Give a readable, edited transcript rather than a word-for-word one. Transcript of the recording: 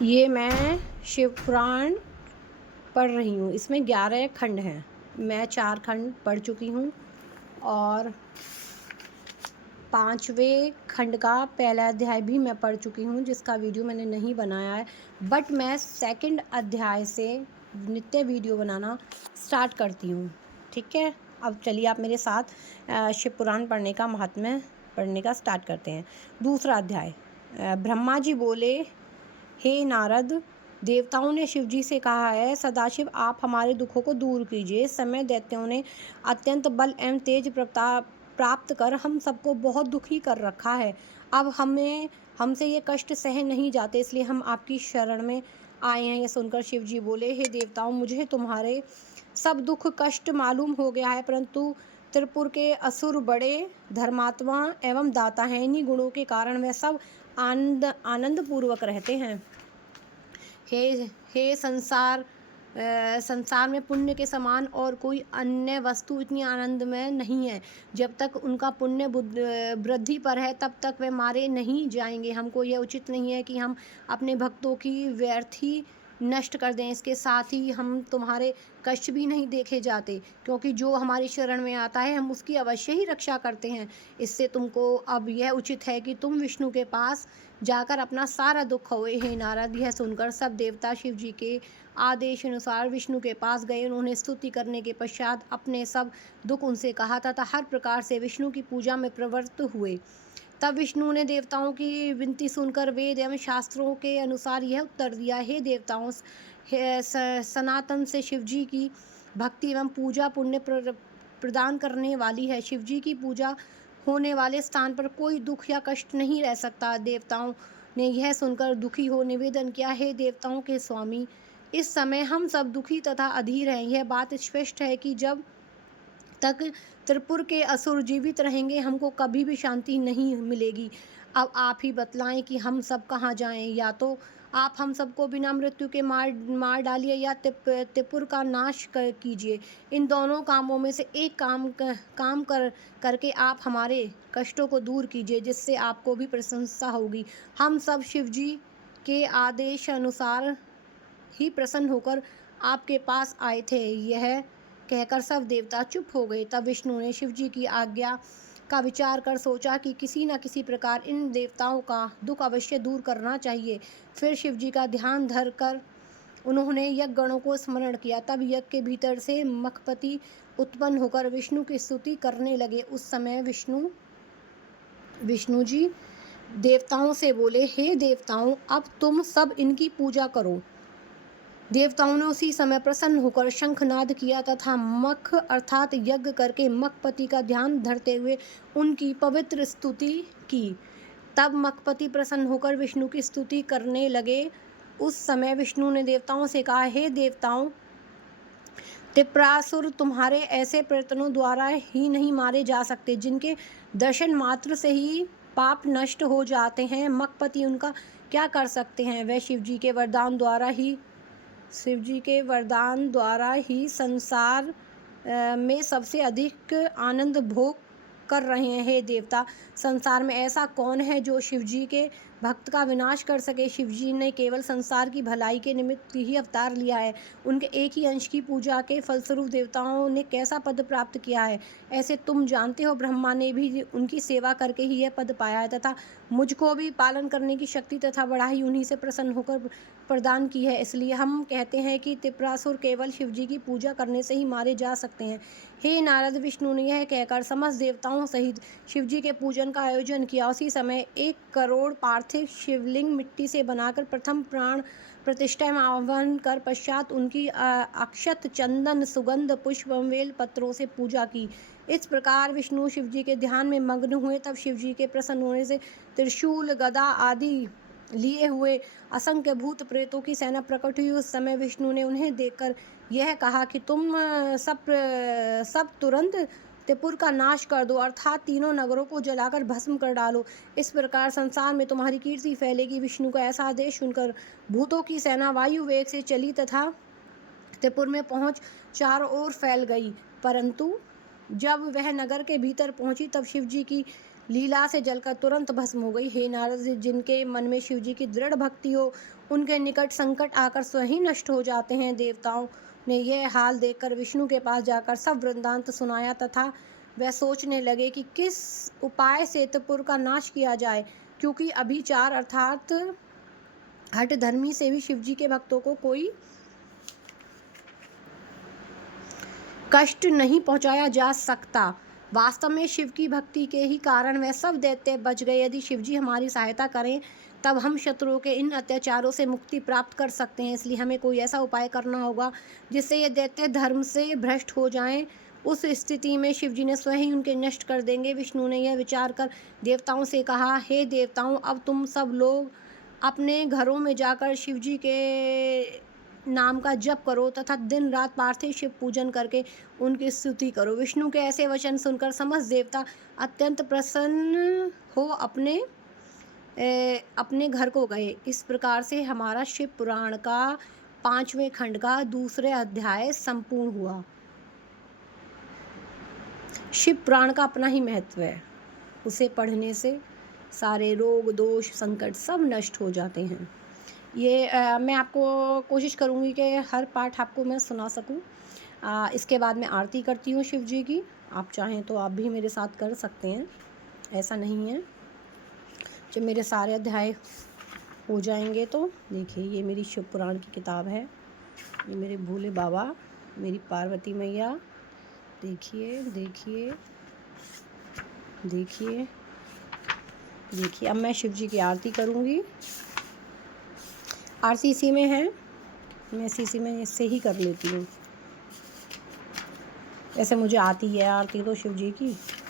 ये मैं शिव पुराण पढ़ रही हूँ। इसमें 11 खंड हैं। मैं 4 खंड पढ़ चुकी हूँ और 5वें खंड का पहला अध्याय भी मैं पढ़ चुकी हूँ, जिसका वीडियो मैंने नहीं बनाया है। बट मैं सेकंड अध्याय से नित्य वीडियो बनाना स्टार्ट करती हूँ। ठीक है, अब चलिए आप मेरे साथ शिव पुराण पढ़ने का महात्म्य पढ़ने का स्टार्ट करते हैं। दूसरा अध्याय। ब्रह्मा जी बोले, हे नारद, देवताओं ने शिवजी से कहा है, सदाशिव आप हमारे दुखों को दूर कीजिए। इस समय दैत्यों ने अत्यंत बल एवं तेज प्राप्त कर हम सबको बहुत दुखी कर रखा है। अब हमसे ये कष्ट सह नहीं जाते, इसलिए हम आपकी शरण में आए हैं। ये सुनकर शिवजी बोले, हे देवताओं, मुझे तुम्हारे सब दुख कष्ट मालूम हो गया है, परंतु त्रिपुर के असुर बड़े धर्मात्मा एवं दाता हैं। इन्हीं गुणों के कारण वे सब आनंद पूर्वक रहते हैं। हे संसार में पुण्य के समान और कोई अन्य वस्तु इतनी आनंदमय नहीं है। जब तक उनका पुण्य वृद्धि पर है, तब तक वे मारे नहीं जाएंगे। हमको यह उचित नहीं है कि हम अपने भक्तों की व्यर्थी नष्ट कर दें। इसके साथ ही हम तुम्हारे कष्ट भी नहीं देखे जाते, क्योंकि जो हमारी शरण में आता है हम उसकी अवश्य ही रक्षा करते हैं। इससे तुमको अब यह उचित है कि तुम विष्णु के पास जाकर अपना सारा दुख खोए। हे नारद, यह सुनकर सब देवता शिव जी के आदेश अनुसार विष्णु के पास गए। उन्होंने स्तुति करने के पश्चात अपने सब दुख उनसे कहा तथा हर प्रकार से विष्णु की पूजा में प्रवृत्त हुए। तब विष्णु ने देवताओं की विनती सुनकर वेद एवं शास्त्रों के अनुसार यह उत्तर दिया, हे देवताओं, सनातन से शिवजी की भक्ति एवं पूजा पुण्य प्रदान करने वाली है। शिवजी की पूजा होने वाले स्थान पर कोई दुख या कष्ट नहीं रह सकता। देवताओं ने यह सुनकर दुखी हो निवेदन किया, हे देवताओं के स्वामी, इस समय हम सब दुखी तथा अधीर हैं। यह बात स्पष्ट है कि जब तक त्रिपुर के असुर जीवित रहेंगे, हमको कभी भी शांति नहीं मिलेगी। अब आप ही बतलाएं कि हम सब कहाँ जाएं। या तो आप हम सबको बिना मृत्यु के मार डालिए, या त्रिपुर का नाश कीजिए। इन दोनों कामों में से एक काम करके आप हमारे कष्टों को दूर कीजिए, जिससे आपको भी प्रशंसा होगी। हम सब शिवजी के आदेश अनुसार ही प्रसन्न होकर आपके पास आए थे। यह कहकर सब देवता चुप हो गए। तब विष्णु ने शिवजी की आज्ञा का विचार कर सोचा कि किसी न किसी प्रकार इन देवताओं का दुख अवश्य दूर करना चाहिए। फिर शिवजी का ध्यान धर कर उन्होंने यज्ञ गणों को स्मरण किया। तब यज्ञ के भीतर से मखपति उत्पन्न होकर विष्णु की स्तुति करने लगे। उस समय विष्णु जी देवताओं से बोले, हे देवताओं, अब तुम सब इनकी पूजा करो। देवताओं ने उसी समय प्रसन्न होकर शंखनाद किया तथा मख अर्थात यज्ञ करके मखपति का ध्यान धरते हुए उनकी पवित्र स्तुति की। तब मखपति प्रसन्न होकर विष्णु की स्तुति करने लगे। उस समय विष्णु ने देवताओं से कहा, हे देवताओं, त्रिपुरासुर तुम्हारे ऐसे प्रयत्नों द्वारा ही नहीं मारे जा सकते, जिनके दर्शन मात्र से ही पाप नष्ट हो जाते हैं। मखपति उनका क्या कर सकते हैं? वह शिवजी के वरदान द्वारा ही संसार में सबसे अधिक आनंद भोग कर रहे हैं। हे देवता, संसार में ऐसा कौन है जो शिवजी के भक्त का विनाश कर सके? शिवजी ने केवल संसार की भलाई के निमित्त ही अवतार लिया है। उनके एक ही अंश की पूजा के फलस्वरूप देवताओं ने कैसा पद प्राप्त किया है, ऐसे तुम जानते हो। ब्रह्मा ने भी उनकी सेवा करके ही यह पद पाया है, तथा मुझको भी पालन करने की शक्ति तथा बढ़ाई उन्हीं से प्रसन्न होकर प्रदान की है। इसलिए हम कहते हैं कि त्रिपुरासुर केवल शिवजी की पूजा करने से ही मारे जा सकते हैं। हे नारद, विष्णु ने यह कहकर समस्त देवताओं सहित शिवजी के पूजन का आयोजन किया। उसी समय 1 करोड़ पार्थिव शिवलिंग मिट्टी से बनाकर प्रथम प्राण प्रतिष्ठा में आह्वान कर पश्चात उनकी अक्षत, चंदन, सुगंध, पुष्प एवं बेल पत्रों से पूजा की। इस प्रकार विष्णु शिवजी के ध्यान में मग्न हुए। तब शिवजी के प्रसन्न होने से त्रिशूल, गदा आदि लिए हुए असंख्य भूत प्रेतों की सेना प्रकट हुई। उस समय विष्णु ने उन्हें देखकर यह कहा कि तुम सब तुरंत त्रिपुर का नाश कर दो, अर्थात तीनों नगरों को जलाकर भस्म कर डालो। इस प्रकार संसार में तुम्हारी कीर्ति फैलेगी। विष्णु का ऐसा आदेश सुनकर भूतों की सेना वायु वेग से चली तथा त्रिपुर में पहुंच चारों ओर फैल गई। परंतु जब वह नगर के भीतर पहुंची, तब शिवजी की लीला से जलकर तुरंत भस्म हो गई। हे नारद, जिनके मन में शिवजी की दृढ़ भक्ति हो, उनके निकट संकट आकर स्वयं नष्ट हो जाते हैं। देवताओं ने यह हाल देखकर विष्णु के पास जाकर सब वृत्तांत सुनाया तथा वह सोचने लगे कि किस उपाय से त्रिपुर का नाश किया जाए, क्योंकि अभिचार अर्थात हठधर्मी से भी शिवजी के भक्तों को कोई कष्ट नहीं पहुंचाया जा सकता। वास्तव में शिव की भक्ति के ही कारण वह सब दैत्य बच गए। यदि शिवजी हमारी सहायता करें तब हम शत्रुओं के इन अत्याचारों से मुक्ति प्राप्त कर सकते हैं। इसलिए हमें कोई ऐसा उपाय करना होगा जिससे ये दैत्य धर्म से भ्रष्ट हो जाएं। उस स्थिति में शिवजी ने स्वयं ही उनके नष्ट कर देंगे। विष्णु ने यह विचार कर देवताओं से कहा, हे देवताओं, अब तुम सब लोग अपने घरों में जाकर शिवजी के नाम का जप करो तथा दिन रात पार्थिव शिव पूजन करके उनकी स्तुति करो। विष्णु के ऐसे वचन सुनकर समस्त देवता अत्यंत प्रसन्न हो अपने घर को गए। इस प्रकार से हमारा शिव पुराण का 5वें खंड का दूसरे अध्याय संपूर्ण हुआ। शिव पुराण का अपना ही महत्व है। उसे पढ़ने से सारे रोग दोष संकट सब नष्ट हो जाते हैं। ये मैं आपको कोशिश करूँगी कि हर पाठ आपको मैं सुना सकूँ। इसके बाद मैं आरती करती हूँ शिव जी की। आप चाहें तो आप भी मेरे साथ कर सकते हैं, ऐसा नहीं है। जब मेरे सारे अध्याय हो जाएंगे तो देखिए, ये मेरी शिव पुराण की किताब है। ये मेरे भोले बाबा, मेरी पार्वती मैया, देखिए देखिए देखिए देखिए। अब मैं शिव जी की आरती करूँगी। आरती इसी में है, मैं इसी में इससे ही कर लेती हूँ। ऐसे मुझे आती है आरती तो शिव जी की।